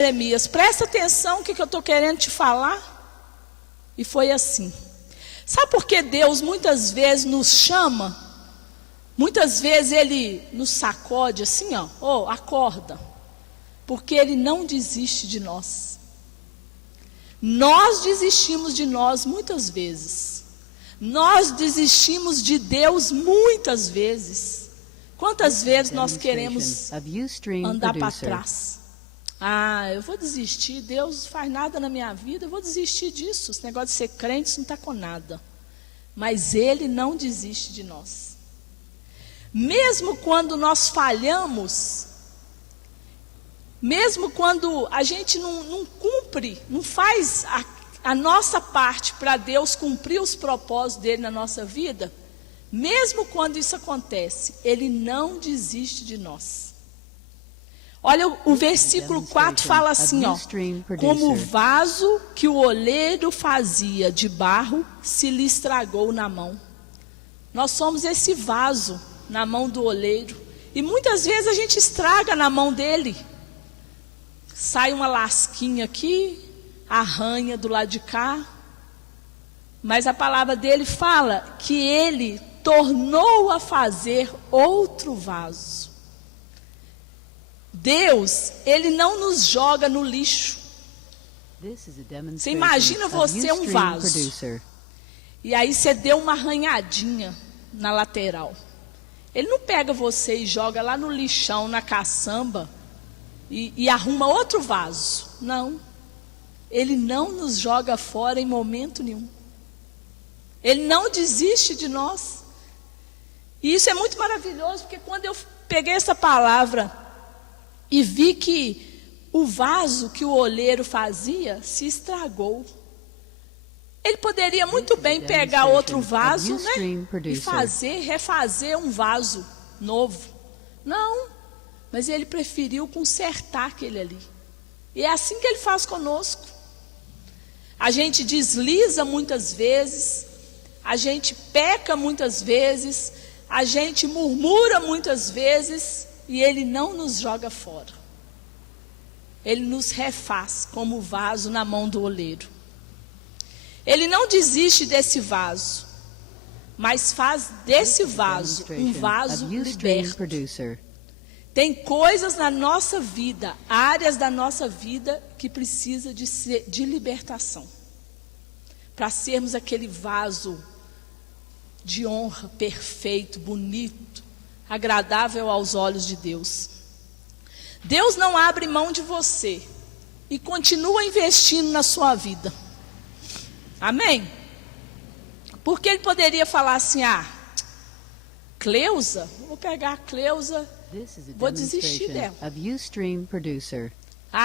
Jeremias, presta atenção o que eu estou querendo te falar. E foi assim. Sabe por que Deus muitas vezes nos chama? Muitas vezes Ele nos sacode assim, ó, acorda. Porque Ele não desiste de nós. Nós desistimos de nós muitas vezes. Nós desistimos de Deus muitas vezes. Quantas vezes nós queremos andar para trás? Eu vou desistir, Deus não faz nada na minha vida, eu vou desistir disso. Esse negócio de ser crente, isso não está com nada. Mas Ele não desiste de nós. Mesmo quando nós falhamos, mesmo quando a gente não cumpre, não faz a nossa parte para Deus cumprir os propósitos dele na nossa vida, mesmo quando isso acontece, Ele não desiste de nós. Olha, o versículo 4 fala assim, ó, como o vaso que o oleiro fazia de barro se lhe estragou na mão. Nós somos esse vaso na mão do oleiro. E muitas vezes a gente estraga na mão dele. Sai uma lasquinha aqui, arranha do lado de cá. Mas a palavra dele fala que ele tornou a fazer outro vaso. Deus, Ele não nos joga no lixo. Você imagina você um vaso. E aí você deu uma arranhadinha na lateral. Ele não pega você e joga lá no lixão, na caçamba, e arruma outro vaso. Não. Ele não nos joga fora em momento nenhum. Ele não desiste de nós. E isso é muito maravilhoso, porque quando eu peguei essa palavra e vi que o vaso que o oleiro fazia se estragou. Ele poderia muito bem pegar outro vaso, né, e refazer um vaso novo. Não, mas ele preferiu consertar aquele ali. E é assim que ele faz conosco. A gente desliza muitas vezes, a gente peca muitas vezes, a gente murmura muitas vezes, e Ele não nos joga fora. Ele nos refaz como o vaso na mão do oleiro. Ele não desiste desse vaso, mas faz desse vaso um vaso liberto. Tem coisas na nossa vida, áreas da nossa vida que precisa de libertação. Para sermos aquele vaso de honra, perfeito, bonito, agradável aos olhos de Deus. Deus não abre mão de você e continua investindo na sua vida. Amém? Porque Ele poderia falar assim, Cleusa, vou pegar a Cleusa, vou desistir dela.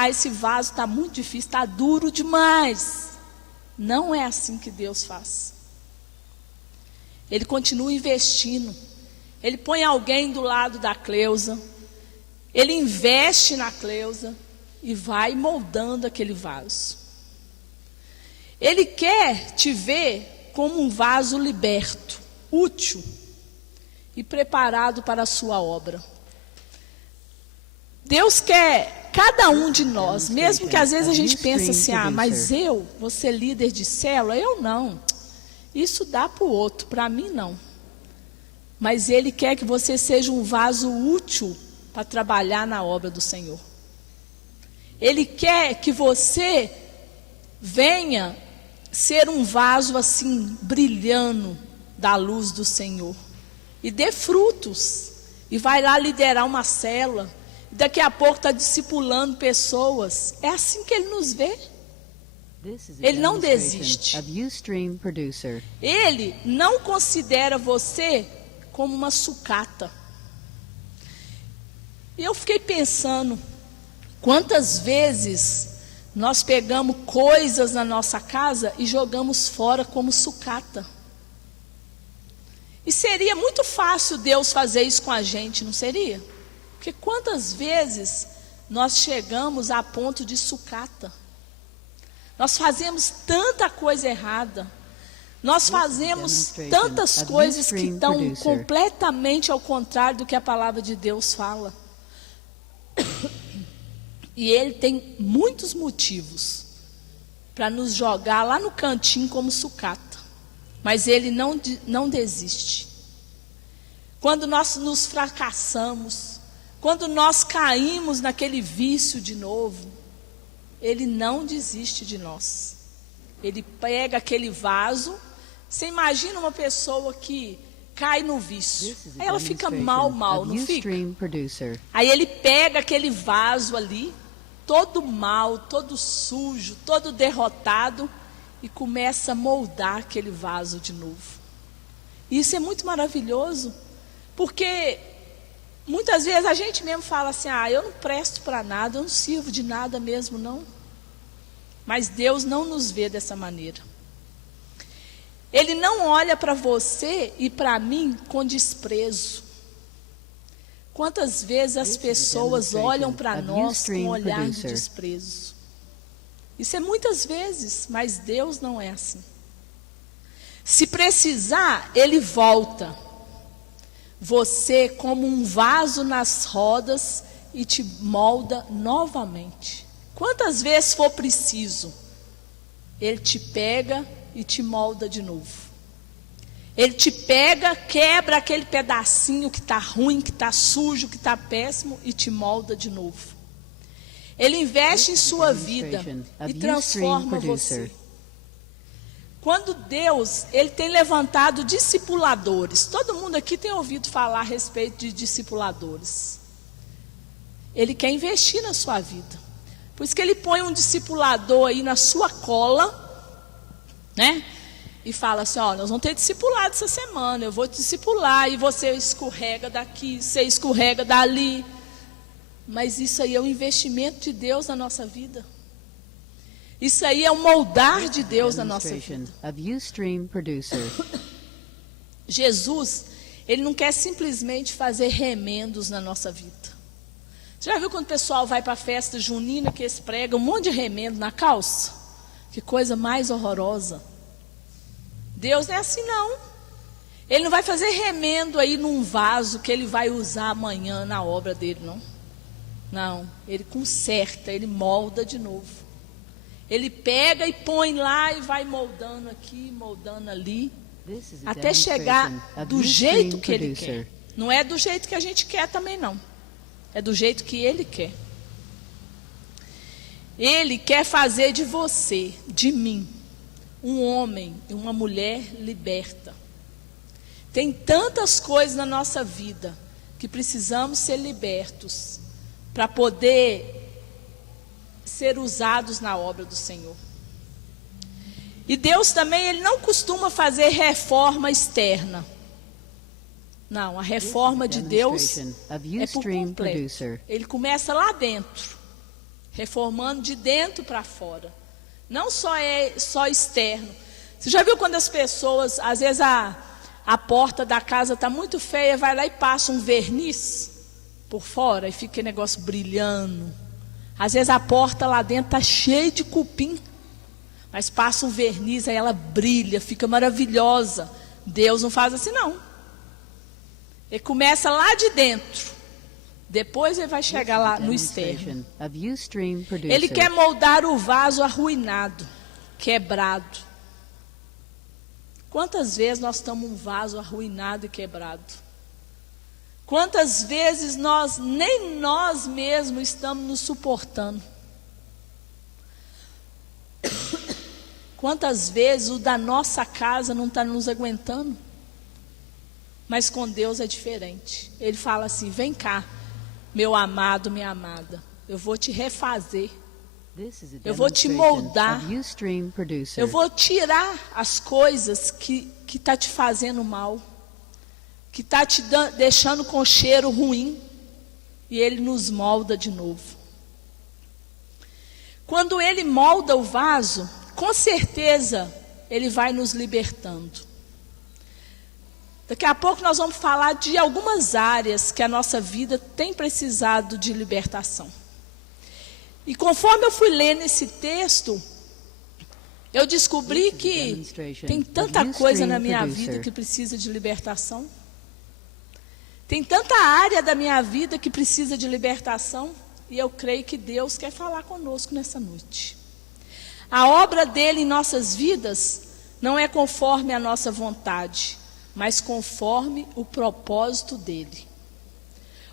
Esse vaso está muito difícil, está duro demais. Não é assim que Deus faz. Ele continua investindo. Ele põe alguém do lado da Cleusa, ele investe na Cleusa e vai moldando aquele vaso. Ele quer te ver como um vaso liberto, útil e preparado para a sua obra. Deus quer cada um de nós, mesmo que às vezes a gente pense assim, mas eu vou ser líder de célula? Eu não. Isso dá para o outro, para mim não. Mas Ele quer que você seja um vaso útil para trabalhar na obra do Senhor. Ele quer que você venha ser um vaso assim, brilhando da luz do Senhor. E dê frutos. E vai lá liderar uma célula. E daqui a pouco está discipulando pessoas. É assim que Ele nos vê. Ele não desiste. Ele não considera você como uma sucata. E eu fiquei pensando, quantas vezes nós pegamos coisas na nossa casa e jogamos fora como sucata. E seria muito fácil Deus fazer isso com a gente, não seria? Porque quantas vezes nós chegamos a ponto de sucata. Nós fazemos tanta coisa errada. Nós fazemos tantas coisas que estão completamente ao contrário do que a palavra de Deus fala. E Ele tem muitos motivos para nos jogar lá no cantinho como sucata. Mas Ele não desiste. Quando nós nos fracassamos, quando nós caímos naquele vício de novo, Ele não desiste de nós. Ele pega aquele vaso. Você imagina uma pessoa que cai no vício. Aí ela fica mal, não fica? Aí Ele pega aquele vaso ali, todo mal, todo sujo, todo derrotado, e começa a moldar aquele vaso de novo. E isso é muito maravilhoso, porque muitas vezes a gente mesmo fala assim, eu não presto para nada, eu não sirvo de nada mesmo não. Mas Deus não nos vê dessa maneira. Ele não olha para você e para mim com desprezo. Quantas vezes as pessoas olham para nós com um olhar de desprezo? Isso é muitas vezes, mas Deus não é assim. Se precisar, Ele volta você como um vaso nas rodas e te molda novamente. Quantas vezes for preciso, Ele te pega e te molda de novo. Ele te pega, quebra aquele pedacinho que está ruim, que está sujo, que está péssimo e te molda de novo. Ele investe em sua vida e transforma você. Quando Deus, Ele tem levantado discipuladores. Todo mundo aqui tem ouvido falar a respeito de discipuladores. Ele quer investir na sua vida. Por isso que Ele põe um discipulador aí na sua cola, né? E fala assim, nós vamos ter discipulado essa semana, eu vou te discipular, e você escorrega daqui, você escorrega dali. Mas isso aí é um investimento de Deus na nossa vida. Isso aí é um moldar de Deus na nossa vida. Jesus, Ele não quer simplesmente fazer remendos na nossa vida. Você já viu quando o pessoal vai para a festa junina, que eles pregam um monte de remendo na calça? Que coisa mais horrorosa. Deus não é assim não. Ele não vai fazer remendo aí num vaso que Ele vai usar amanhã na obra dele, não. Não, Ele conserta, Ele molda de novo. Ele pega e põe lá e vai moldando aqui, moldando ali, até chegar do jeito que Ele quer. Não é do jeito que a gente quer também não. É do jeito que Ele quer. Ele quer fazer de você, de mim, um homem e uma mulher liberta. Tem tantas coisas na nossa vida que precisamos ser libertos para poder ser usados na obra do Senhor. E Deus também, Ele não costuma fazer reforma externa. Não, a reforma de Deus é por completo. Ele começa lá dentro, reformando de dentro para fora. Não só externo. Você já viu quando as pessoas, às vezes a porta da casa está muito feia, vai lá e passa um verniz por fora e fica aquele negócio brilhando. Às vezes a porta lá dentro está cheia de cupim, mas passa um verniz, aí ela brilha, fica maravilhosa. Deus não faz assim não. Ele começa lá de dentro, depois Ele vai chegar lá no externo. Ele quer moldar o vaso arruinado, quebrado. Quantas vezes nós estamos um vaso arruinado e quebrado? Quantas vezes nem nós mesmos estamos nos suportando? Quantas vezes o da nossa casa não está nos aguentando? Mas com Deus é diferente. Ele fala assim, vem cá, meu amado, minha amada, eu vou te refazer. Eu vou te moldar. Eu vou tirar as coisas que está te fazendo mal, que está te deixando com cheiro ruim, e Ele nos molda de novo. Quando Ele molda o vaso, com certeza Ele vai nos libertando. Daqui a pouco nós vamos falar de algumas áreas que a nossa vida tem precisado de libertação. E conforme eu fui lendo esse texto, eu descobri que tem tanta coisa na minha vida que precisa de libertação. Tem tanta área da minha vida que precisa de libertação. E eu creio que Deus quer falar conosco nessa noite. A obra dele em nossas vidas não é conforme a nossa vontade, mas conforme o propósito dele.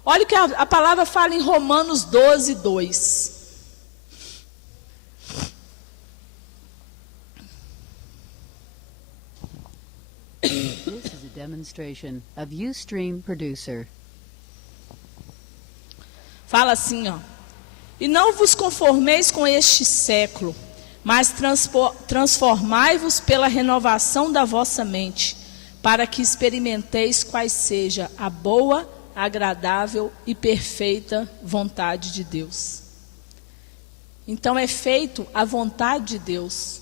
Olha o que a palavra fala em Romanos 12, 2. This is a demonstration of Ustream Producer. Fala assim, ó. E não vos conformeis com este século, mas transformai-vos pela renovação da vossa mente, para que experimenteis quais seja a boa, agradável e perfeita vontade de Deus. Então é feito a vontade de Deus.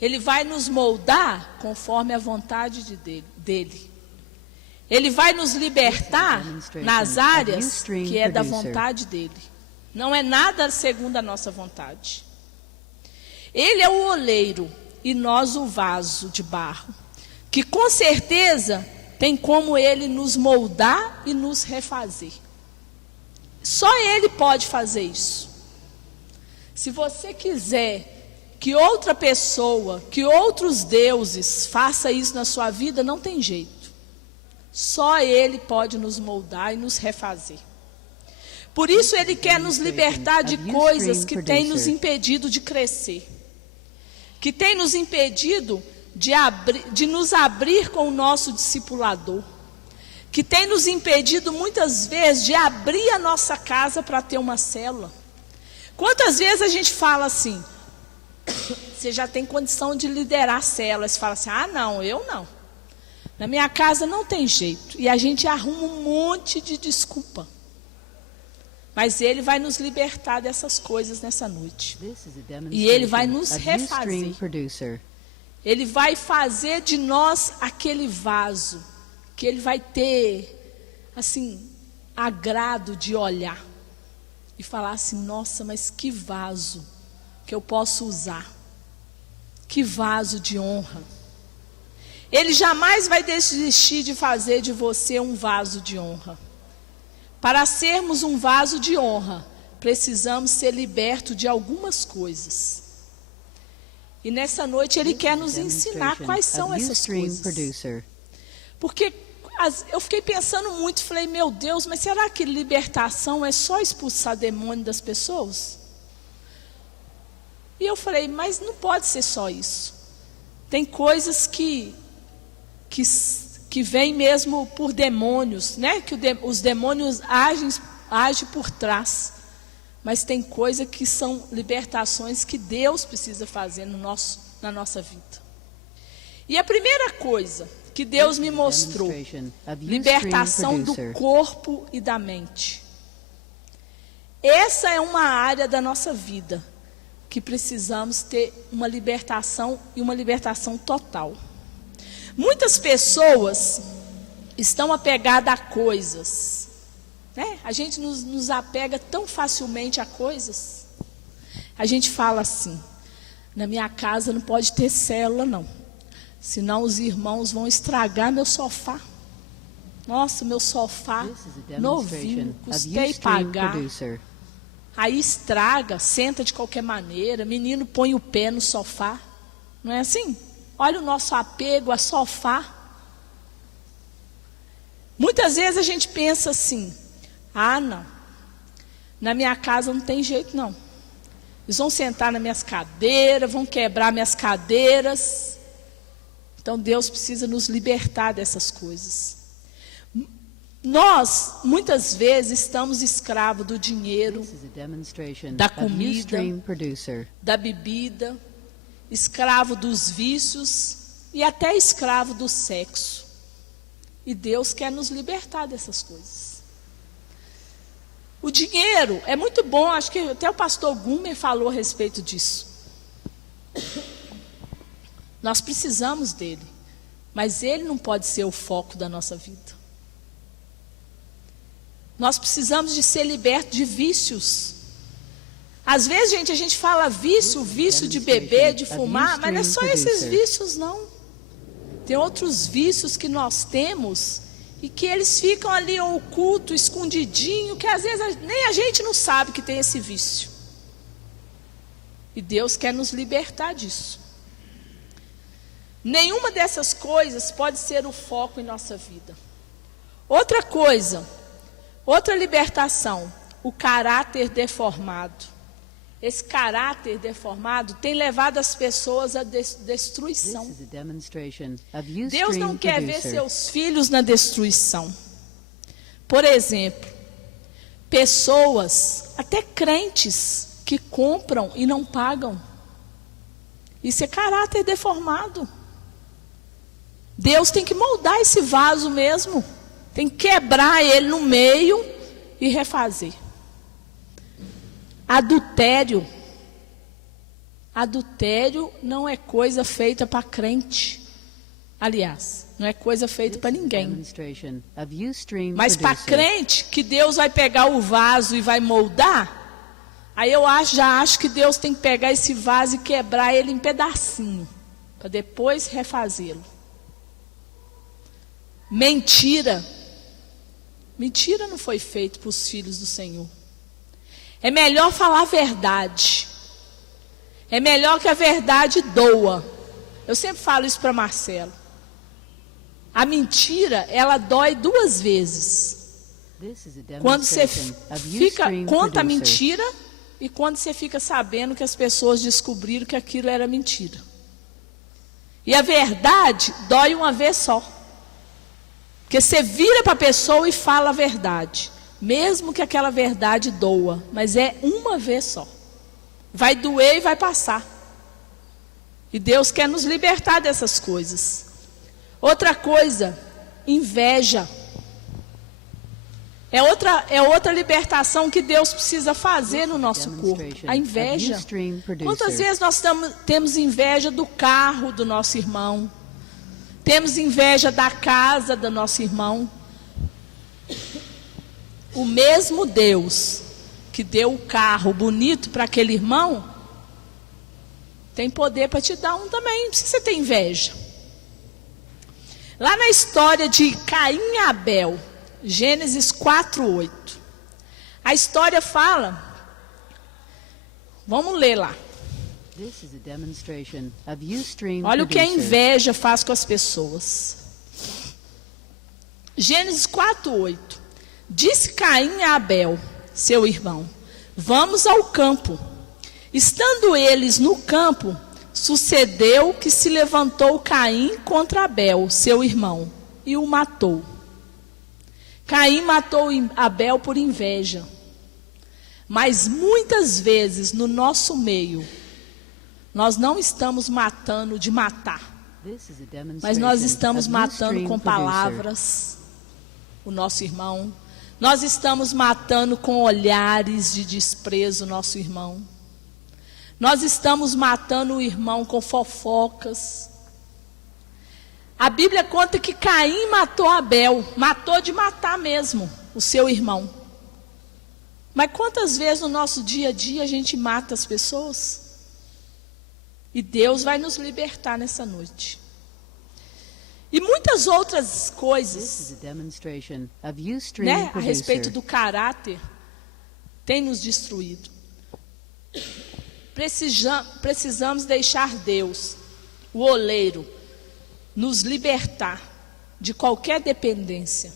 Ele vai nos moldar conforme a vontade dele. Ele vai nos libertar nas áreas que é da vontade dele. Não é nada segundo a nossa vontade. Ele é o oleiro e nós o vaso de barro, que com certeza tem como ele nos moldar e nos refazer. Só ele pode fazer isso. Se você quiser que outra pessoa, que outros deuses façam isso na sua vida, não tem jeito. Só ele pode nos moldar e nos refazer. Por isso ele quer nos libertar de coisas que têm nos impedido de crescer, que têm nos impedido de nos abrir com o nosso discipulador, que tem nos impedido muitas vezes de abrir a nossa casa para ter uma célula. Quantas vezes a gente fala assim, você já tem condição de liderar células, você fala assim, ah não, eu não, na minha casa não tem jeito, e a gente arruma um monte de desculpa. Mas ele vai nos libertar dessas coisas nessa noite. E ele vai nos refazer. Ele vai fazer de nós aquele vaso que ele vai ter, assim, agrado de olhar. E falar assim, nossa, mas que vaso que eu posso usar. Que vaso de honra. Ele jamais vai desistir de fazer de você um vaso de honra. Para sermos um vaso de honra, precisamos ser libertos de algumas coisas. E nessa noite ele quer nos ensinar quais são essas coisas. Porque eu fiquei pensando muito, falei, meu Deus, mas será que libertação é só expulsar demônio das pessoas? E eu falei, mas não pode ser só isso. Tem coisas que vêm mesmo por demônios, né? Que os demônios agem por trás. Mas tem coisas que são libertações que Deus precisa fazer na nossa vida. E a primeira coisa que Deus me mostrou, libertação do corpo e da mente. Essa é uma área da nossa vida que precisamos ter uma libertação e uma libertação total. Muitas pessoas estão apegadas a coisas, né? A gente nos apega tão facilmente a coisas. A gente fala assim, na minha casa não pode ter célula não, senão os irmãos vão estragar meu sofá. Nossa, meu sofá novinho, custei pagar. Aí estraga, senta de qualquer maneira, menino põe o pé no sofá. Não é assim? Olha o nosso apego a sofá. Muitas vezes a gente pensa assim, ah não, na minha casa não tem jeito não. Eles vão sentar nas minhas cadeiras, vão quebrar minhas cadeiras. Então Deus precisa nos libertar dessas coisas. Nós, muitas vezes, estamos escravos do dinheiro, da comida, da bebida, escravo dos vícios e até escravo do sexo. E Deus quer nos libertar dessas coisas. O dinheiro é muito bom, acho que até o pastor Gumer falou a respeito disso. Nós precisamos dele, mas ele não pode ser o foco da nossa vida. Nós precisamos de ser libertos de vícios. Às vezes, gente, a gente fala vício de beber, de fumar, mas não é só esses vícios, não. Tem outros vícios que nós temos e que eles ficam ali oculto, escondidinho, que às vezes nem a gente não sabe que tem esse vício. E Deus quer nos libertar disso. Nenhuma dessas coisas pode ser o foco em nossa vida. Outra coisa, outra libertação, o caráter deformado. Esse caráter deformado tem levado as pessoas à destruição. Deus não quer ver seus filhos na destruição. Por exemplo, pessoas, até crentes, que compram e não pagam. Isso é caráter deformado. Deus tem que moldar esse vaso mesmo. Tem que quebrar ele no meio e refazer. Adultério. Adultério não é coisa feita para crente. Aliás, não é coisa feita para ninguém. Mas para crente, que Deus vai pegar o vaso e vai moldar, aí eu já acho que Deus tem que pegar esse vaso e quebrar ele em pedacinho, para depois refazê-lo. Mentira. Mentira não foi feito para os filhos do Senhor. É melhor falar a verdade. É melhor que a verdade doa. Eu sempre falo isso para Marcelo. A mentira, ela dói 2 vezes. Quando você conta a mentira e quando você fica sabendo que as pessoas descobriram que aquilo era mentira. E a verdade dói uma vez só. Porque você vira para a pessoa e fala a verdade. Mesmo que aquela verdade doa, mas é uma vez só. Vai doer e vai passar. E Deus quer nos libertar dessas coisas. Outra coisa, inveja. É outra libertação que Deus precisa fazer no nosso corpo. A inveja. Quantas vezes nós temos inveja do carro do nosso irmão? Temos inveja da casa do nosso irmão? O mesmo Deus que deu o carro bonito para aquele irmão, tem poder para te dar um também, não precisa você ter inveja. Lá na história de Caim e Abel, Gênesis 4:8, a história fala, vamos ler lá. Olha o que a inveja faz com as pessoas. Gênesis 4:8. Disse Caim a Abel, seu irmão: vamos ao campo. Estando eles no campo, sucedeu que se levantou Caim contra Abel, seu irmão, e o matou. Caim matou Abel por inveja. Mas muitas vezes no nosso meio, nós não estamos matando de matar, mas nós estamos matando com palavras o nosso irmão. Nós estamos matando com olhares de desprezo o nosso irmão. Nós estamos matando o irmão com fofocas. A Bíblia conta que Caim matou Abel, matou de matar mesmo o seu irmão. Mas quantas vezes no nosso dia a dia a gente mata as pessoas? E Deus vai nos libertar nessa noite. E muitas outras coisas, né, a respeito do caráter, tem nos destruído. Precisamos deixar Deus, o oleiro, nos libertar de qualquer dependência.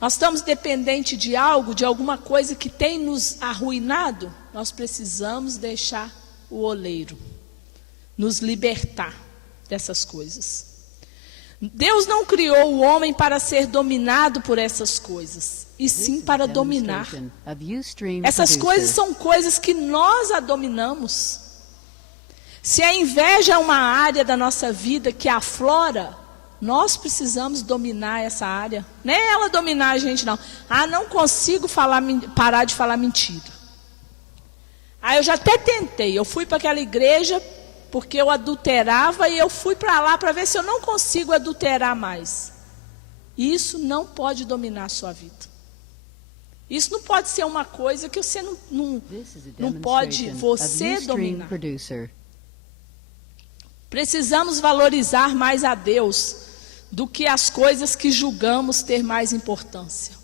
Nós estamos dependentes de algo, de alguma coisa que tem nos arruinado. Nós precisamos deixar o oleiro nos libertar dessas coisas. Deus não criou o homem para ser dominado por essas coisas, e sim para dominar. Essas coisas são coisas que nós a dominamos. Se a inveja é uma área da nossa vida que aflora, nós precisamos dominar essa área. Não é ela dominar a gente, não. Não consigo parar de falar mentira. Eu já até tentei, eu fui para aquela igreja porque eu adulterava e eu fui para lá para ver se eu não consigo adulterar mais. Isso não pode dominar a sua vida. Isso não pode ser uma coisa que você não pode você dominar. Precisamos valorizar mais a Deus do que as coisas que julgamos ter mais importância.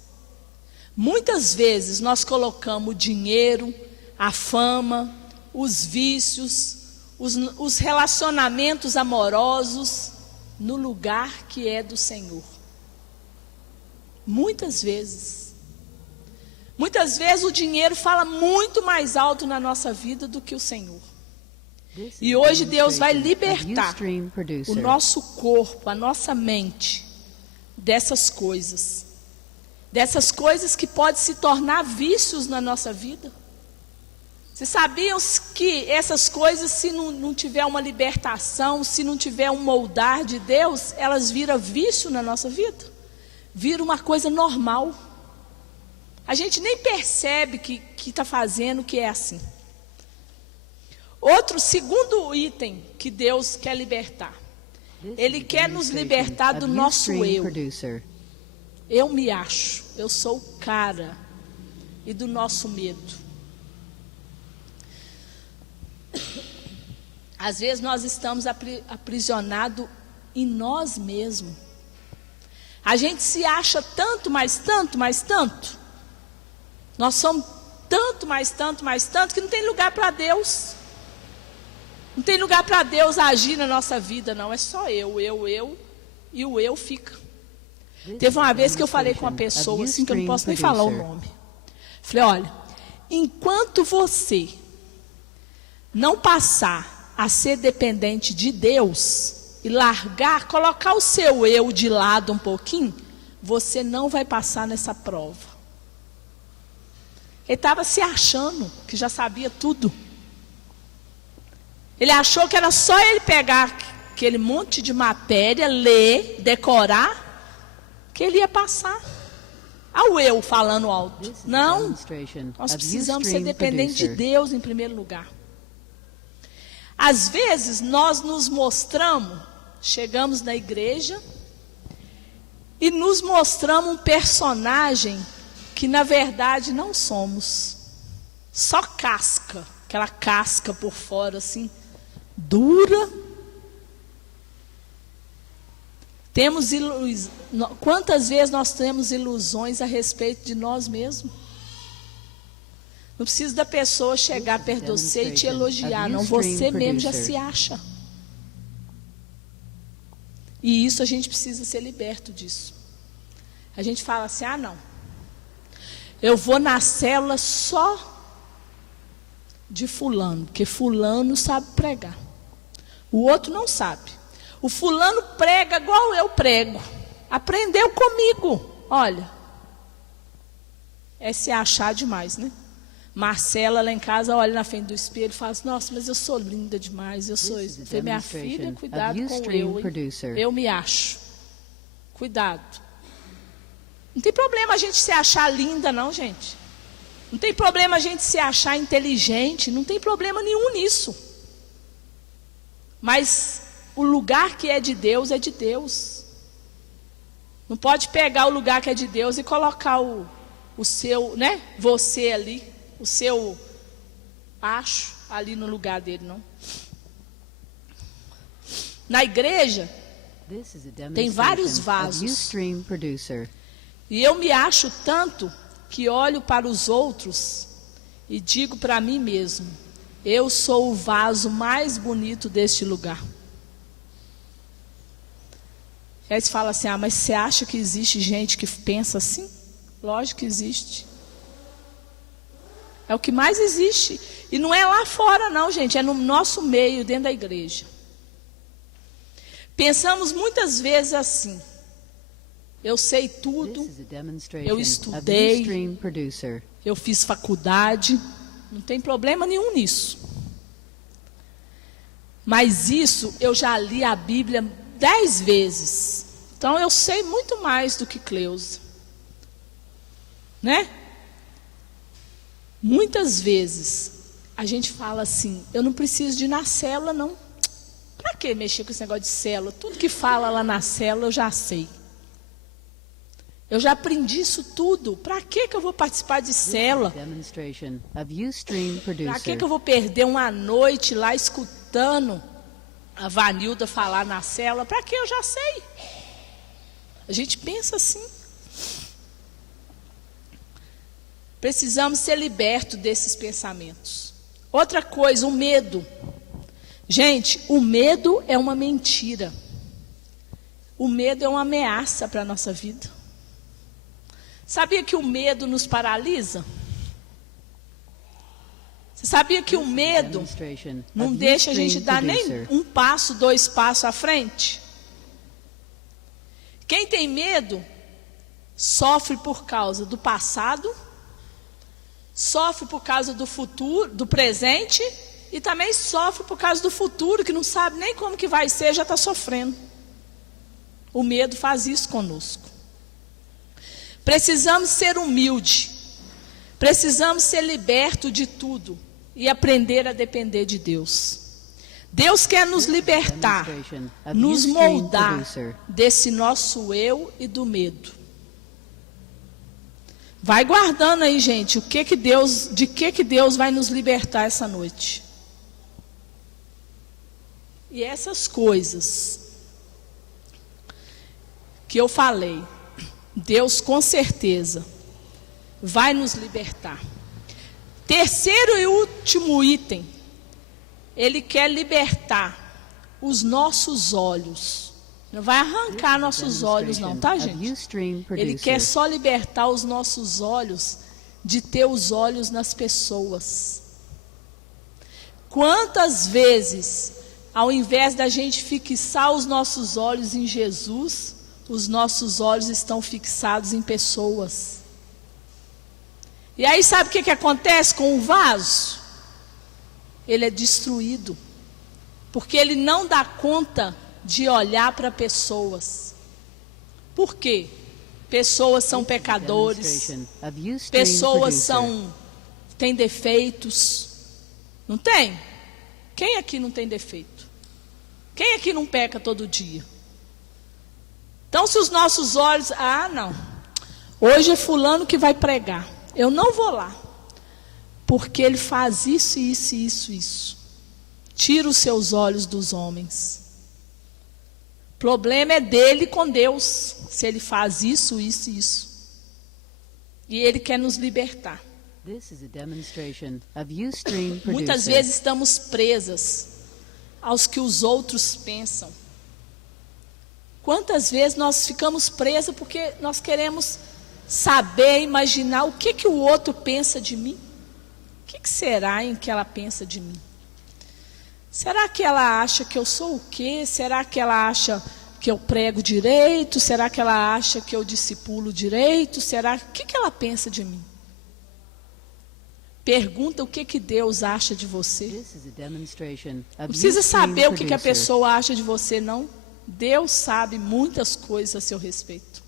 Muitas vezes nós colocamos o dinheiro, a fama, os vícios, os relacionamentos amorosos no lugar que é do Senhor. Muitas vezes. Muitas vezes o dinheiro fala muito mais alto na nossa vida do que o Senhor. E hoje Deus vai libertar o nosso corpo, a nossa mente dessas coisas que podem se tornar vícios na nossa vida. Vocês sabiam que essas coisas, se não tiver uma libertação, se não tiver um moldar de Deus, elas viram vício na nossa vida? Viram uma coisa normal. A gente nem percebe que está fazendo que é assim. Outro segundo item que Deus quer libertar. Ele quer nos libertar do nosso eu. Eu me acho, eu sou o cara. E do nosso medo. Às vezes nós estamos aprisionados em nós mesmos. A gente se acha tanto, mais tanto, mais tanto. Nós somos tanto, mais tanto, mais tanto, que não tem lugar para Deus. Não tem lugar para Deus agir na nossa vida, não. É só eu, e o eu fica. Teve uma vez que eu falei com uma pessoa, assim, que eu não posso nem falar o nome. Falei, olha, enquanto você não passar a ser dependente de Deus e largar, colocar o seu eu de lado um pouquinho, você não vai passar nessa prova. Ele estava se achando que já sabia tudo. Ele achou que era só ele pegar aquele monte de matéria, ler, decorar, que ele ia passar. Ao eu falando alto. Não, nós precisamos ser dependentes de Deus em primeiro lugar. Às vezes nós nos mostramos, chegamos na igreja e nos mostramos um personagem que na verdade não somos. Só casca, aquela casca por fora assim, dura. Quantas vezes nós temos ilusões a respeito de nós mesmos? Não precisa da pessoa chegar perto de você e te elogiar, não. Você mesmo já se acha. E isso a gente precisa ser liberto disso. A gente fala assim, não. Eu vou na célula só de fulano, porque fulano sabe pregar. O outro não sabe. O fulano prega igual eu prego. Aprendeu comigo. Olha, é se achar demais, né? Marcela lá em casa olha na frente do espelho e fala assim, nossa, mas eu sou linda demais, eu sou isso. Falei, minha filha, cuidado com o eu, hein? Eu me acho. Cuidado. Não tem problema a gente se achar linda, não, gente. Não tem problema a gente se achar inteligente, não tem problema nenhum nisso. Mas o lugar que é de Deus é de Deus. Não pode pegar o lugar que é de Deus e colocar o seu, né? Você ali. O seu acho ali no lugar dele, não. Na igreja tem vários vasos. E eu me acho tanto que olho para os outros e digo para mim mesmo, eu sou o vaso mais bonito deste lugar. Aí você fala assim, mas você acha que existe gente que pensa assim? Lógico que existe. É o que mais existe. E não é lá fora não, gente. É no nosso meio, dentro da igreja. Pensamos muitas vezes assim. Eu sei tudo. Eu estudei. Eu fiz faculdade. Não tem problema nenhum nisso. Mas isso, eu já li a Bíblia 10 vezes. Então eu sei muito mais do que Cleusa. Né? Muitas vezes a gente fala assim, eu não preciso de ir na célula não. Para que mexer com esse negócio de célula? Tudo que fala lá na célula eu já sei. Eu já aprendi isso tudo. Para que eu vou participar de célula? Para que eu vou perder uma noite lá escutando a Vanilda falar na célula? Para que eu já sei? A gente pensa assim. Precisamos ser libertos desses pensamentos. Outra coisa, o medo. Gente, o medo é uma mentira. O medo é uma ameaça para a nossa vida. Sabia que o medo nos paralisa? Você sabia que o medo não deixa a gente dar nem um passo, 2 passos à frente? Quem tem medo sofre por causa do passado, sofre por causa do futuro, do presente, e também sofre por causa do futuro, que não sabe nem como que vai ser, já está sofrendo. O medo faz isso conosco. Precisamos ser humildes. Precisamos ser libertos de tudo e aprender a depender de Deus. Deus quer nos libertar, nos moldar desse nosso eu e do medo. Vai guardando aí, gente, de que Deus vai nos libertar essa noite. E essas coisas que eu falei, Deus com certeza vai nos libertar. Terceiro e último item, Ele quer libertar os nossos olhos. Não vai arrancar nossos olhos não, tá, gente? Ele quer só libertar os nossos olhos de ter os olhos nas pessoas. Quantas vezes, ao invés da gente fixar os nossos olhos em Jesus, os nossos olhos estão fixados em pessoas. E aí sabe o que acontece com o vaso? Ele é destruído, porque ele não dá conta de olhar para pessoas. Por quê? Pessoas são pecadores, pessoas têm defeitos. Não tem? Quem aqui não tem defeito? Quem aqui não peca todo dia? Então, se os nossos olhos... não. Hoje é fulano que vai pregar. Eu não vou lá. Porque ele faz isso, isso, isso, isso. Tira os seus olhos dos homens. O problema é dele com Deus. Se ele faz isso, isso, isso. E ele quer nos libertar. Muitas vezes estamos presas aos que os outros pensam. Quantas vezes nós ficamos presas porque nós queremos saber, imaginar o que o outro pensa de mim? O que será em que ela pensa de mim? Será que ela acha que eu sou o quê? Será que ela acha que eu prego direito? Será que ela acha que eu discipulo direito? O que ela pensa de mim? Pergunta o que Deus acha de você. Não precisa saber o que a pessoa acha de você, não. Deus sabe muitas coisas a seu respeito.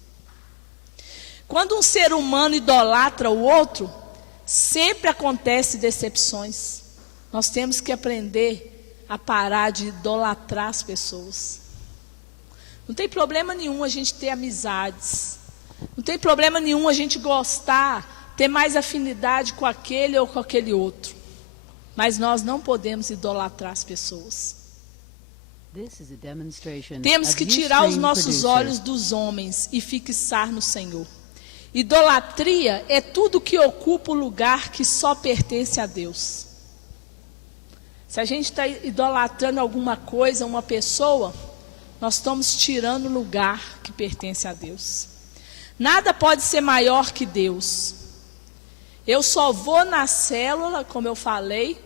Quando um ser humano idolatra o outro, sempre acontece decepções. Nós temos que aprender a parar de idolatrar as pessoas. Não tem problema nenhum a gente ter amizades. Não tem problema nenhum a gente gostar, ter mais afinidade com aquele ou com aquele outro. Mas nós não podemos idolatrar as pessoas. Temos que tirar os nossos olhos dos homens e fixar no Senhor. Idolatria é tudo que ocupa o lugar que só pertence a Deus. Se a gente está idolatrando alguma coisa, uma pessoa, nós estamos tirando o lugar que pertence a Deus. Nada pode ser maior que Deus. Eu só vou na célula, como eu falei,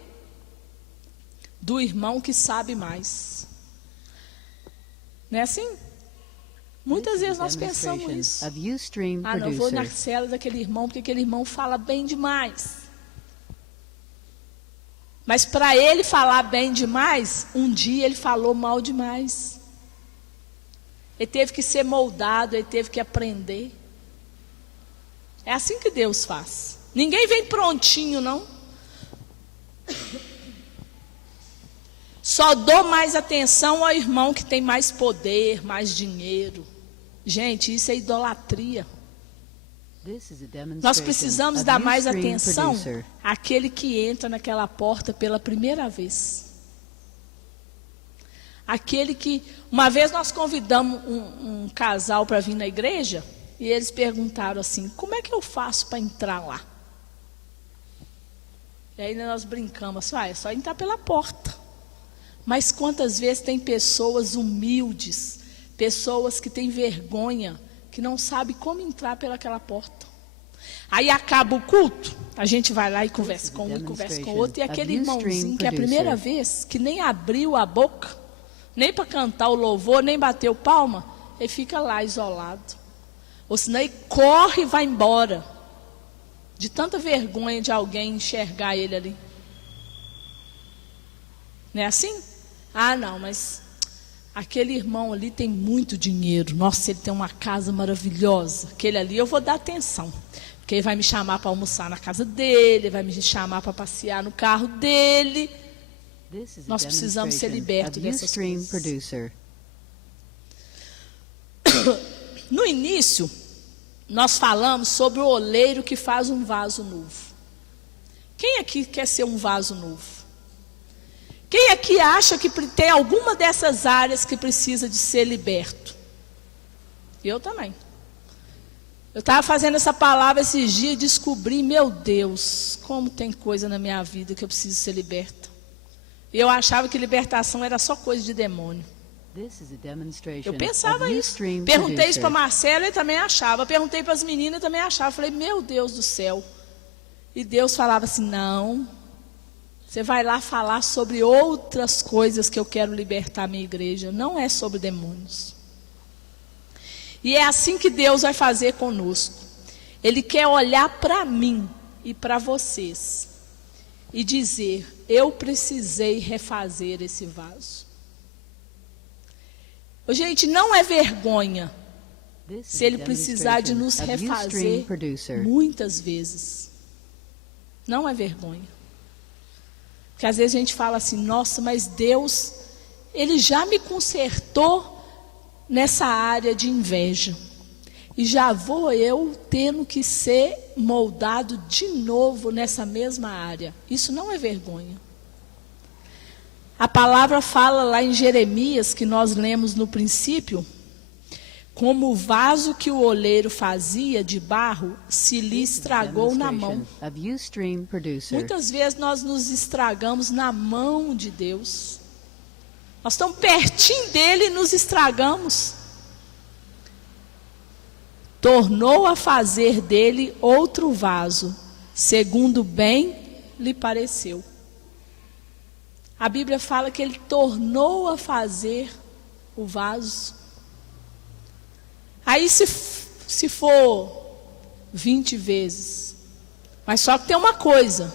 do irmão que sabe mais. Não é assim? Muitas vezes nós pensamos isso. Não, eu vou na célula daquele irmão, porque aquele irmão fala bem demais. Mas para ele falar bem demais, um dia ele falou mal demais. Ele teve que ser moldado, ele teve que aprender. É assim que Deus faz. Ninguém vem prontinho, não. Só dou mais atenção ao irmão que tem mais poder, mais dinheiro. Gente, isso é idolatria. Nós precisamos dar mais atenção àquele que entra naquela porta pela primeira vez. Aquele que... Uma vez nós convidamos um casal para vir na igreja, e eles perguntaram assim, como é que eu faço para entrar lá? E aí nós brincamos assim, é só entrar pela porta. Mas quantas vezes tem pessoas humildes, pessoas que têm vergonha, que não sabem como entrar pelaquela porta. Aí acaba o culto, a gente vai lá e conversa com um e conversa com o outro, e aquele irmãozinho que é a primeira vez, que nem abriu a boca, nem para cantar o louvor, nem bateu palma, ele fica lá isolado. Ou senão ele corre e vai embora, de tanta vergonha de alguém enxergar ele ali. Não é assim? Ah, não, mas aquele irmão ali tem muito dinheiro. Nossa, ele tem uma casa maravilhosa. Aquele ali eu vou dar atenção. Porque ele vai me chamar para almoçar na casa dele, vai me chamar para passear no carro dele. Nós precisamos ser libertos dessas coisas. No início, nós falamos sobre o oleiro que faz um vaso novo. Quem aqui quer ser um vaso novo? Quem aqui acha que tem alguma dessas áreas que precisa de ser liberto? Eu também. Eu estava fazendo essa palavra esses dias e descobri, meu Deus, como tem coisa na minha vida que eu preciso ser liberta. Eu achava que libertação era só coisa de demônio. Eu pensava isso. Perguntei isso para Marcela e também achava. Perguntei para as meninas e também achava. Falei, meu Deus do céu. E Deus falava assim, não. Você vai lá falar sobre outras coisas que eu quero libertar a minha igreja. Não é sobre demônios. E é assim que Deus vai fazer conosco. Ele quer olhar para mim e para vocês. E dizer, eu precisei refazer esse vaso. Gente, não é vergonha se ele precisar de nos refazer muitas vezes. Não é vergonha. Porque às vezes a gente fala assim, nossa, mas Deus, Ele já me consertou nessa área de inveja. E já vou eu tendo que ser moldado de novo nessa mesma área. Isso não é vergonha. A palavra fala lá em Jeremias, que nós lemos no princípio, como o vaso que o oleiro fazia de barro se lhe estragou na mão. Muitas vezes nós nos estragamos na mão de Deus. Nós estamos pertinho dele e nos estragamos. Tornou a fazer dele outro vaso, segundo bem lhe pareceu. A Bíblia fala que ele tornou a fazer o vaso. Aí se for 20 vezes. Mas só que tem uma coisa.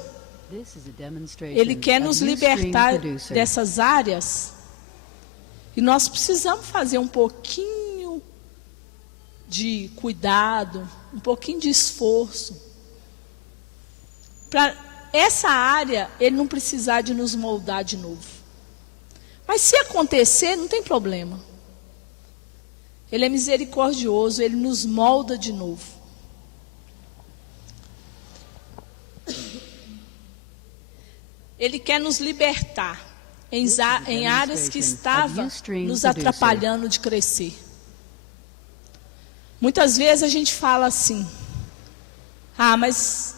Ele quer nos libertar dessas áreas. E nós precisamos fazer um pouquinho de cuidado, um pouquinho de esforço. Para essa área, ele não precisar de nos moldar de novo. Mas se acontecer, não tem problema. Ele é misericordioso, ele nos molda de novo. Ele quer nos libertar em áreas que estavam nos atrapalhando de crescer. Muitas vezes a gente fala assim, mas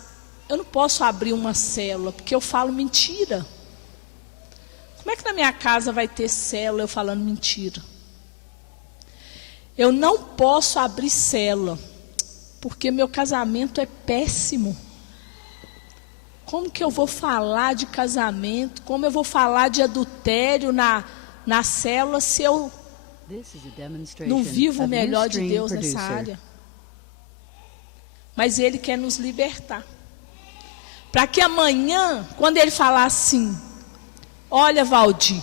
eu não posso abrir uma célula, porque eu falo mentira. Como é que na minha casa vai ter célula eu falando mentira? Eu não posso abrir célula, porque meu casamento é péssimo. Como que eu vou falar de casamento? Como eu vou falar de adultério na célula se eu não vivo o melhor de Deus nessa área? Mas Ele quer nos libertar. Para que amanhã, quando Ele falar assim, olha, Valdir,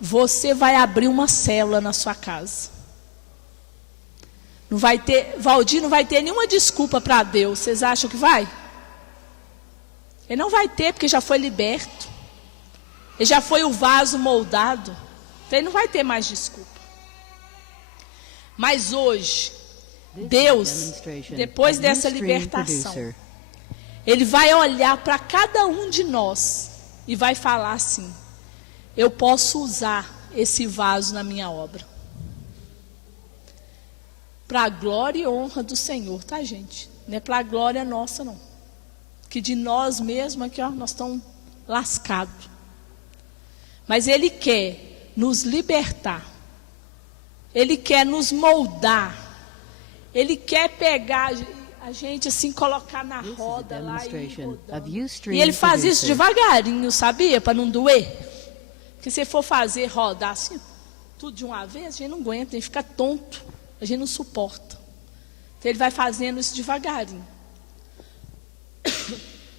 você vai abrir uma célula na sua casa. Valdir não vai ter nenhuma desculpa para Deus. Vocês acham que vai? Ele não vai ter, porque já foi liberto. Ele já foi o vaso moldado. Então ele não vai ter mais desculpa. Mas hoje, Deus, depois dessa libertação, Ele vai olhar para cada um de nós e vai falar assim, eu posso usar esse vaso na minha obra. Para a glória e honra do Senhor, tá, gente? Não é para a glória nossa, não. Que de nós mesmos aqui, ó, nós estamos lascados. Mas Ele quer nos libertar. Ele quer nos moldar. Ele quer pegar a gente assim, colocar na roda lá e ir rodando. E Ele faz isso devagarinho, sabia? Para não doer. Porque se for fazer rodar assim, tudo de uma vez, a gente não aguenta, a gente fica tonto. A gente não suporta. Então Ele vai fazendo isso devagarinho.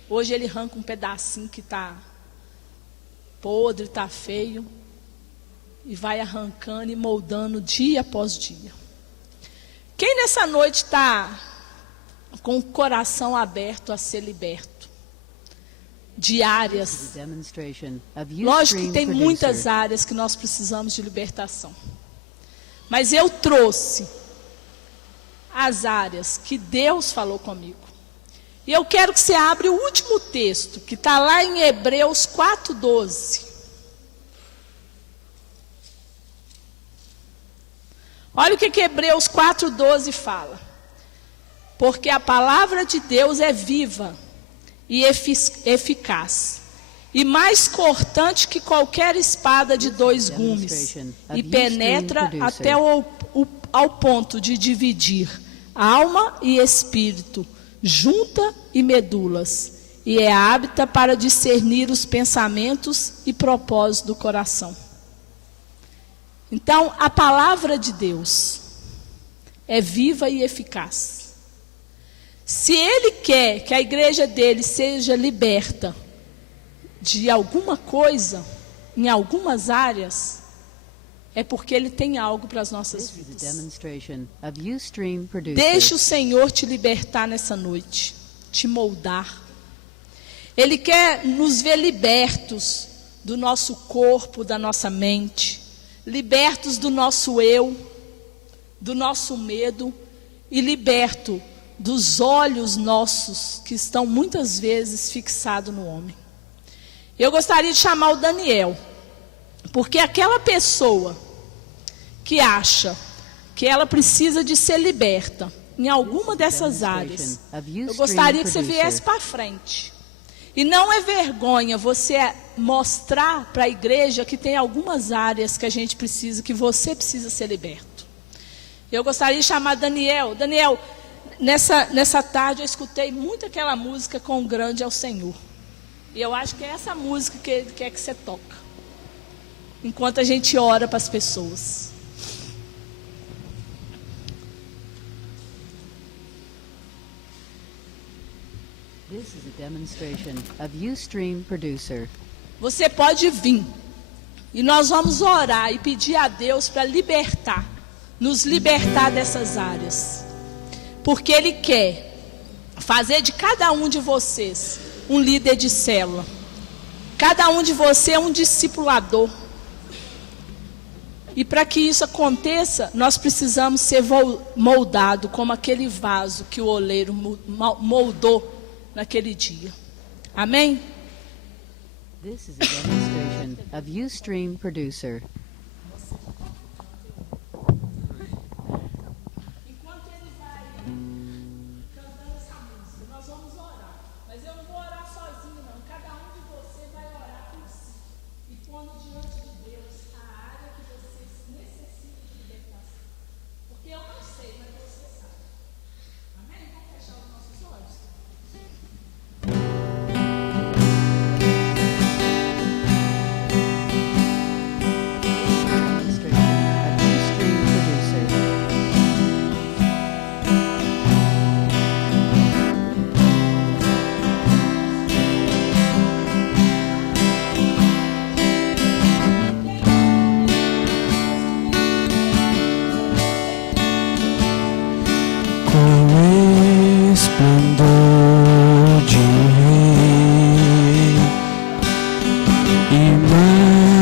Hoje Ele arranca um pedacinho que está podre, está feio. E vai arrancando e moldando dia após dia. Quem nessa noite está com o coração aberto a ser liberto? De áreas. Lógico que tem muitas áreas que nós precisamos de libertação. Mas eu trouxe as áreas que Deus falou comigo. E eu quero que você abra o último texto, que está lá em Hebreus 4:12. Olha o que Hebreus 4:12 fala. Porque a palavra de Deus é viva e eficaz, e mais cortante que qualquer espada de 2 gumes, e penetra até ao ponto de dividir alma e espírito, junta e medulas, e é apta para discernir os pensamentos e propósitos do coração. Então, a palavra de Deus é viva e eficaz. Se Ele quer que a igreja dele seja liberta de alguma coisa, em algumas áreas, é porque Ele tem algo para as nossas vidas. Deixa o Senhor te libertar nessa noite, te moldar. Ele quer nos ver libertos do nosso corpo, da nossa mente, libertos do nosso eu, do nosso medo, e liberto dos olhos nossos que estão muitas vezes fixados no homem. Eu gostaria de chamar o Daniel, porque aquela pessoa que acha que ela precisa de ser liberta em alguma dessas áreas, eu gostaria que você viesse para frente. E não é vergonha você mostrar para a igreja que tem algumas áreas que a gente precisa, que você precisa ser liberto. Eu gostaria de chamar Daniel. Daniel, nessa tarde eu escutei muito aquela música "Quão Grande é o Senhor". E eu acho que é essa música que Ele quer que você toca, enquanto a gente ora para as pessoas. This is a demonstration of Ustream Producer. Você pode vir. E nós vamos orar e pedir a Deus para libertar, nos libertar dessas áreas. Porque Ele quer fazer de cada um de vocês um líder de célula. Cada um de vocês é um discipulador. E para que isso aconteça, nós precisamos ser moldados como aquele vaso que o oleiro moldou naquele dia. Amém? This is a demonstration of Ustream Producer. Enquanto ele vai cantando essa música, nós vamos orar. Mas eu não vou orar sozinho, não. Cada um de vocês vai orar por si. E pondo diante de Deus a área que vocês necessitam de libertação. Porque eu não sei, mas você sabe. Amém? Vamos fechar os nossos olhos?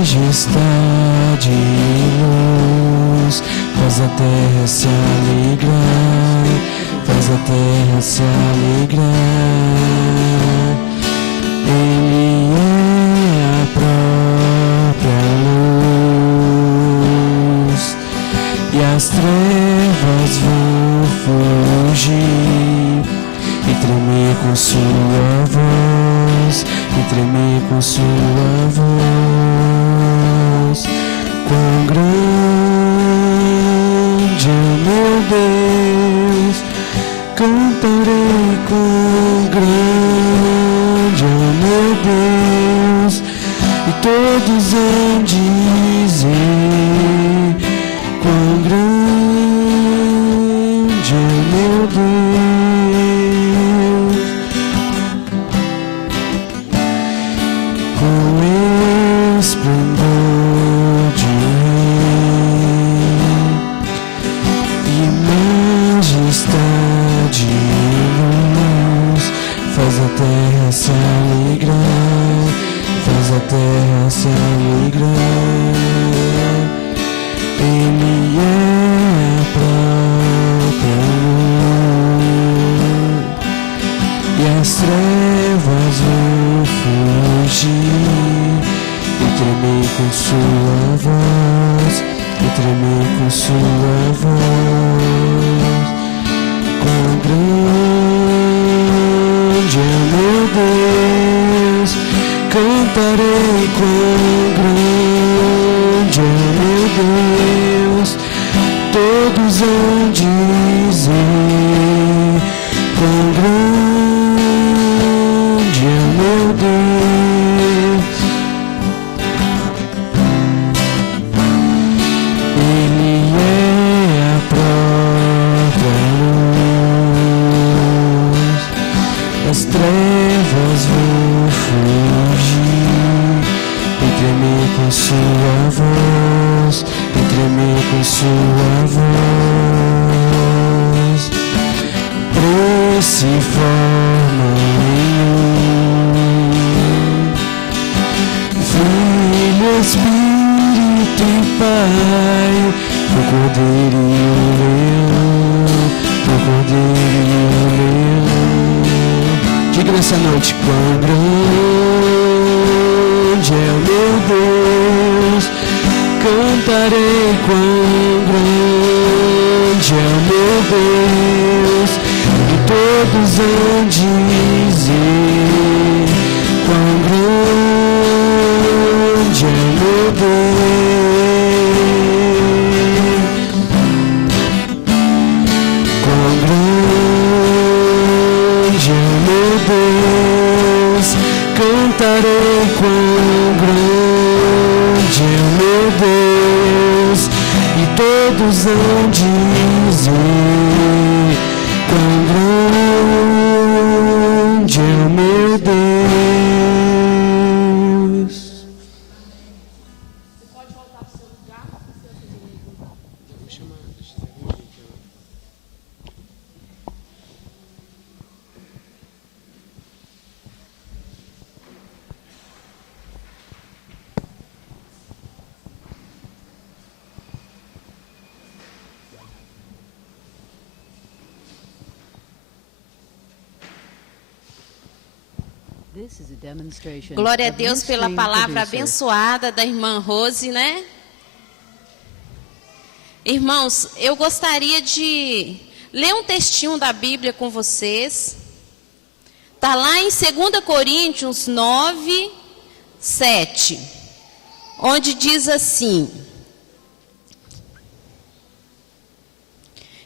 Majestade e luz, faz a terra se alegrar, faz a terra se alegrar. Ele é a própria das trevas vou fugir e tremer com sua voz, e tremer com sua voz. Quão grande é meu Deus, cantarei quão grande é meu Deus, e todos hão de dizer quão grande é meu Deus. Com esplendor de rei e majestade e luz, faz a terra se alegrar, faz a terra se alegrar. Ele é a própria luz, e as trevas vão fugir, e tremer com sua voz, e tremer com sua voz. Quão grande é meu Deus, cantarei quão grande é meu Deus, todos hão dizer quão grande é meu Deus. Ele é a própria luz, as trevas vão fugir e tremer com sua voz, e tremer com sua voz. Cruciforma em um, Filho, Espírito e Pai, o Cordeiro e o Leão, o Cordeiro e o Leão. Diga nessa noite quão grande é o meu Deus, cantarei quão grande é o meu Deus, e todos hão dizer quão grande é o meu Deus, quão grande é o meu Deus, cantarei quão grande é o meu Deus, e todos hão dizer quão grande é o meu Deus. Você pode voltar para o seu lugar? Glória a Deus pela palavra abençoada da irmã Rose, né? Irmãos, eu gostaria de ler um textinho da Bíblia com vocês. Está lá em 2 Coríntios 9, 7, onde diz assim: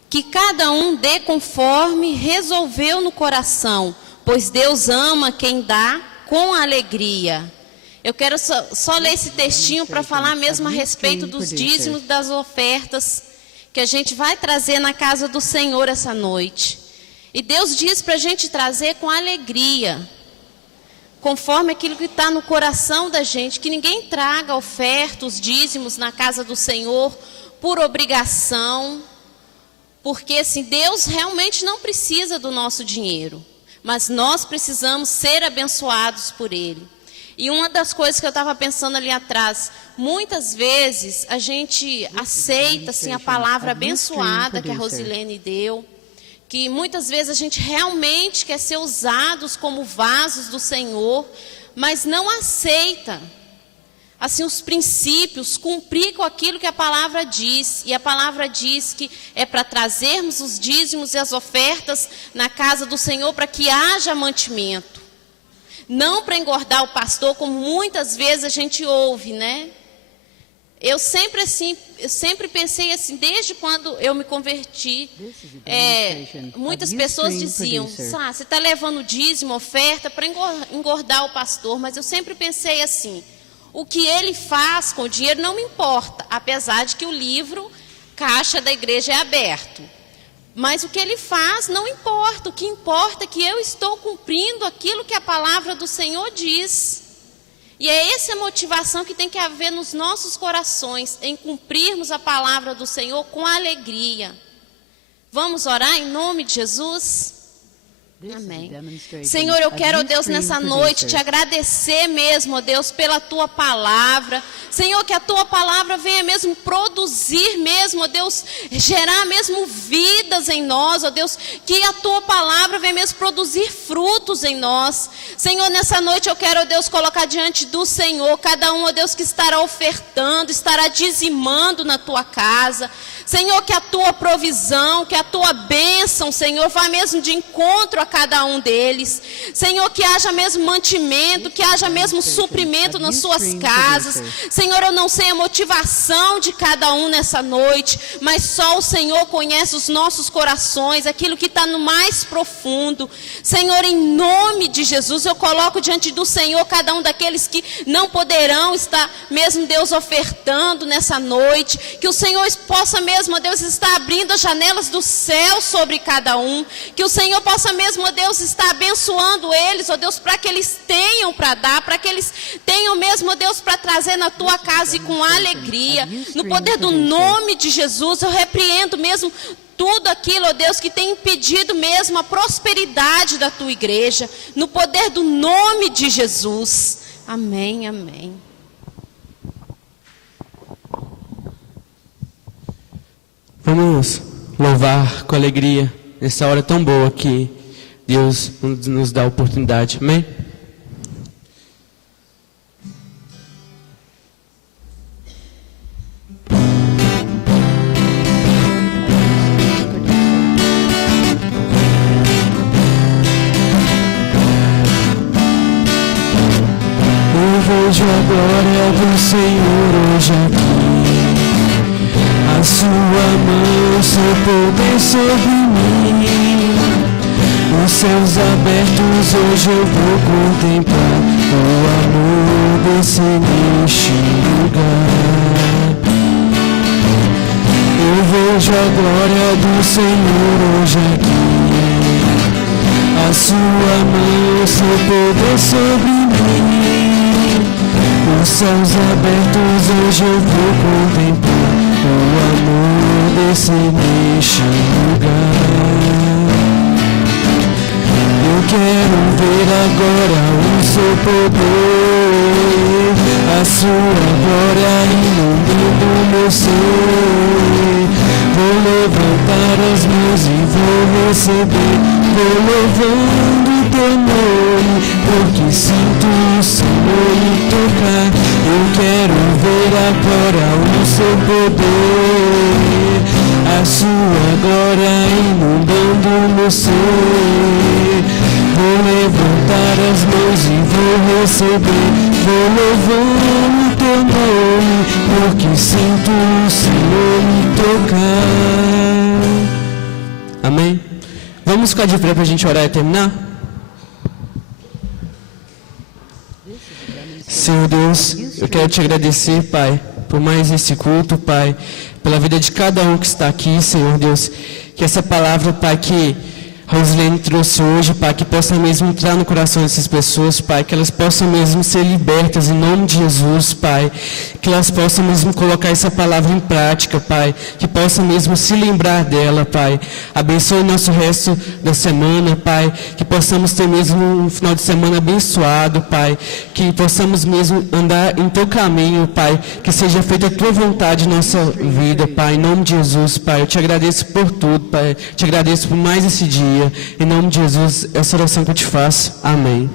que cada um dê conforme resolveu no coração, pois Deus ama quem dá com alegria. Eu quero só ler esse textinho para falar mesmo a respeito dos dízimos, das ofertas que a gente vai trazer na casa do Senhor essa noite. E Deus diz para a gente trazer com alegria, conforme aquilo que está no coração da gente, que ninguém traga oferta, os dízimos na casa do Senhor por obrigação, porque assim, Deus realmente não precisa do nosso dinheiro, mas nós precisamos ser abençoados por Ele. E uma das coisas que eu estava pensando ali atrás, muitas vezes a gente aceita assim, a palavra abençoada que a Rosilene deu, que muitas vezes a gente realmente quer ser usados como vasos do Senhor, mas não aceita assim, os princípios, cumprir com aquilo que a palavra diz. E a palavra diz que é para trazermos os dízimos e as ofertas na casa do Senhor para que haja mantimento. Não para engordar o pastor, como muitas vezes a gente ouve, né? Eu sempre pensei assim, desde quando eu me converti, muitas pessoas diziam, você está levando dízimo, oferta para engordar o pastor, mas eu sempre pensei assim, o que ele faz com o dinheiro não me importa, apesar de que o livro, caixa da igreja é aberto. Mas o que ele faz não importa, o que importa é que eu estou cumprindo aquilo que a palavra do Senhor diz. E é essa motivação que tem que haver nos nossos corações, em cumprirmos a palavra do Senhor com alegria. Vamos orar em nome de Jesus? Amém. Senhor, eu quero, ó Deus, nessa noite te agradecer mesmo, ó Deus, pela tua palavra. Senhor, que a tua palavra venha mesmo produzir mesmo, ó Deus, gerar mesmo vidas em nós, ó Deus, que a tua palavra venha mesmo produzir frutos em nós. Senhor, nessa noite eu quero, ó Deus, colocar diante do Senhor, cada um, ó Deus, que estará ofertando, estará dizimando na tua casa. Senhor, que a tua provisão, que a tua bênção, Senhor, vá mesmo de encontro a cada um deles. Senhor, que haja mesmo mantimento, que haja mesmo suprimento nas suas casas. Senhor, eu não sei a motivação de cada um nessa noite, mas só o Senhor conhece os nossos corações, aquilo que está no mais profundo. Senhor, em nome de Jesus, eu coloco diante do Senhor cada um daqueles que não poderão estar mesmo, Deus, ofertando nessa noite. Que o Senhor possa mesmo, ó Deus, estar abrindo as janelas do céu sobre cada um. Que o Senhor possa mesmo, ó Deus, estar abençoando eles, ó Deus, para que eles tenham para dar, para que eles tenham mesmo, ó Deus, para trazer na tua casa e com alegria. No poder do nome de Jesus, eu repreendo mesmo tudo aquilo, ó Deus, que tem impedido mesmo a prosperidade da tua igreja. No poder do nome de Jesus. Amém, amém. Vamos louvar com alegria nessa hora tão boa que Deus nos dá a oportunidade. Amém? Eu vejo a glória do Senhor hoje aqui. A sua mão, seu poder sobre mim. Os céus abertos, hoje eu vou contemplar o amor desse neste lugar. Eu vejo a glória do Senhor hoje aqui. A sua mão, seu poder sobre mim. Os céus abertos, hoje eu vou contemplar o amor desse neste lugar. Eu quero ver agora o seu poder, a sua glória inundando meu ser. Vou levantar as mãos e vou receber, vou louvando teu nome, porque sinto o Senhor me tocar. Eu quero ver agora o seu poder, a sua glória inundando meu ser. Vou levantar as mãos e vou receber, vou louvando teu nome, porque sinto o Senhor me tocar. Amém? Vamos ficar de pé para a gente orar e terminar? Senhor Deus, eu quero te agradecer, Pai, por mais esse culto, Pai, pela vida de cada um que está aqui, Senhor Deus. Que essa palavra, Pai, que Rosilene trouxe hoje, Pai, que possa mesmo entrar no coração dessas pessoas, Pai, que elas possam mesmo ser libertas em nome de Jesus, Pai, que elas possam mesmo colocar essa palavra em prática, Pai, que possam mesmo se lembrar dela, Pai. Abençoe o nosso resto da semana, Pai, que possamos ter mesmo um final de semana abençoado, Pai, que possamos mesmo andar em teu caminho, Pai, que seja feita a tua vontade em nossa vida, Pai, em nome de Jesus, Pai. Eu te agradeço por tudo, Pai, te agradeço por mais esse dia. Em nome de Jesus, essa oração que eu te faço. Amém.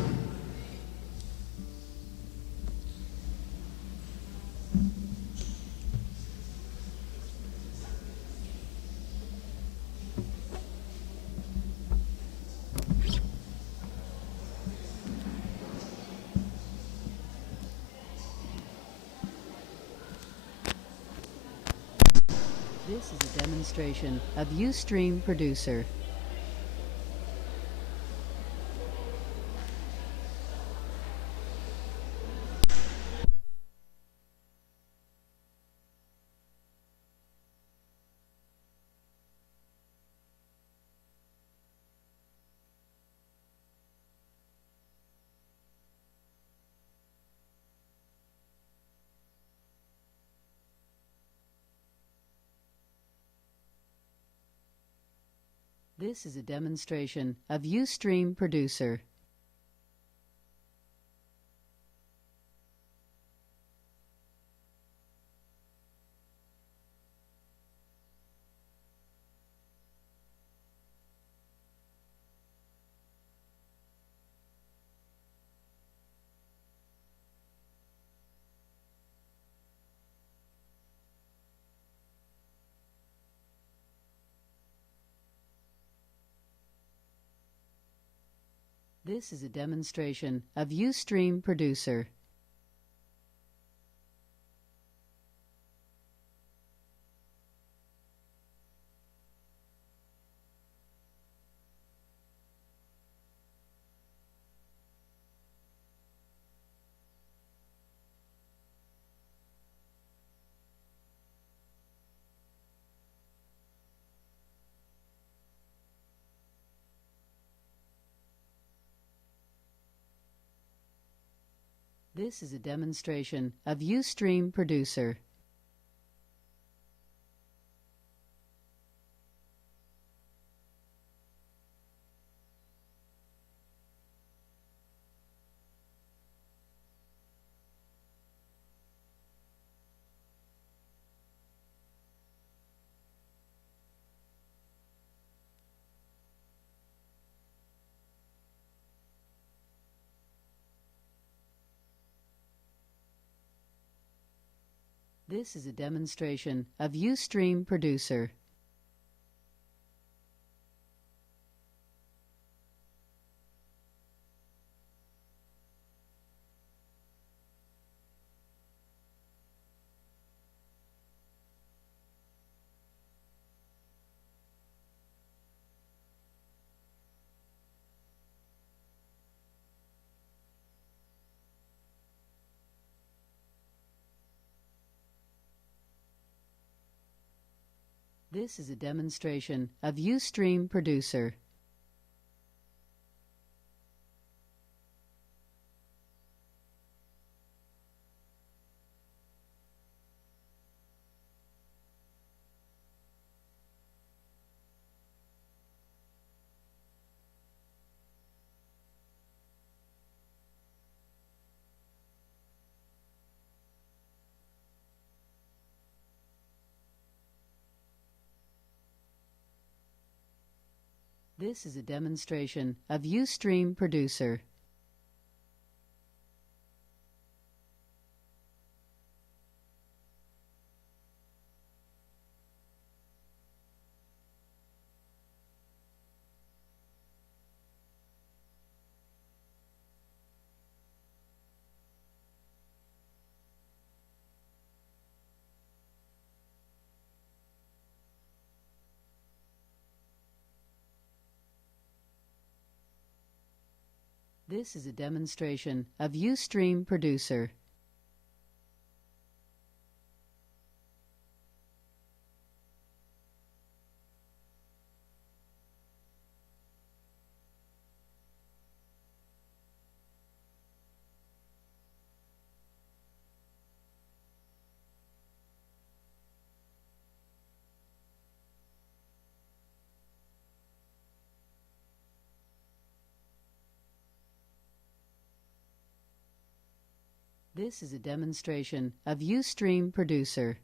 This is a demonstration of Ustream Producer. This is a demonstration of Ustream Producer. This is a demonstration of Ustream Producer. This is a demonstration of Ustream Producer. This is a demonstration of Ustream Producer. This is a demonstration of Ustream Producer. This is a demonstration of Ustream Producer. This is a demonstration of Ustream Producer. This is a demonstration of Ustream Producer.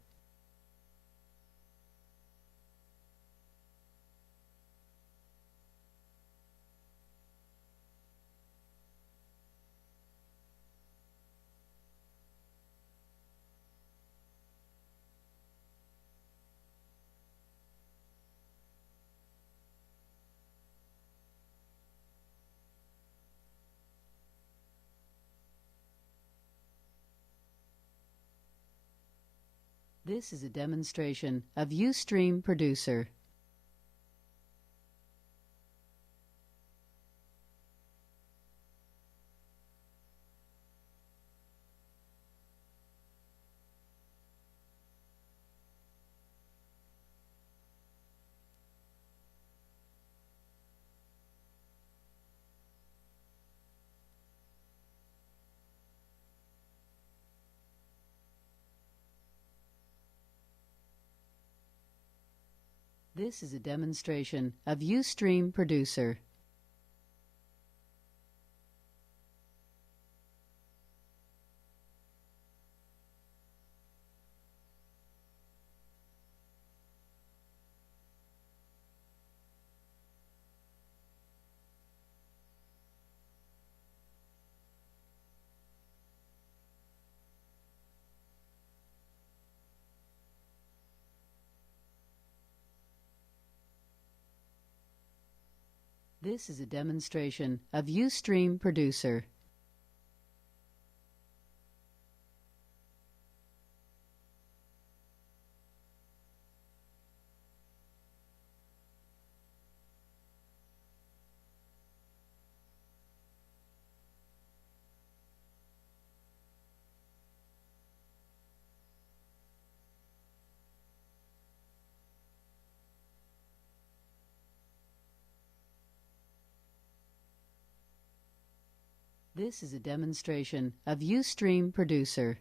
This is a demonstration of Ustream Producer. This is a demonstration of Ustream Producer. This is a demonstration of Ustream Producer. This is a demonstration of Ustream Producer.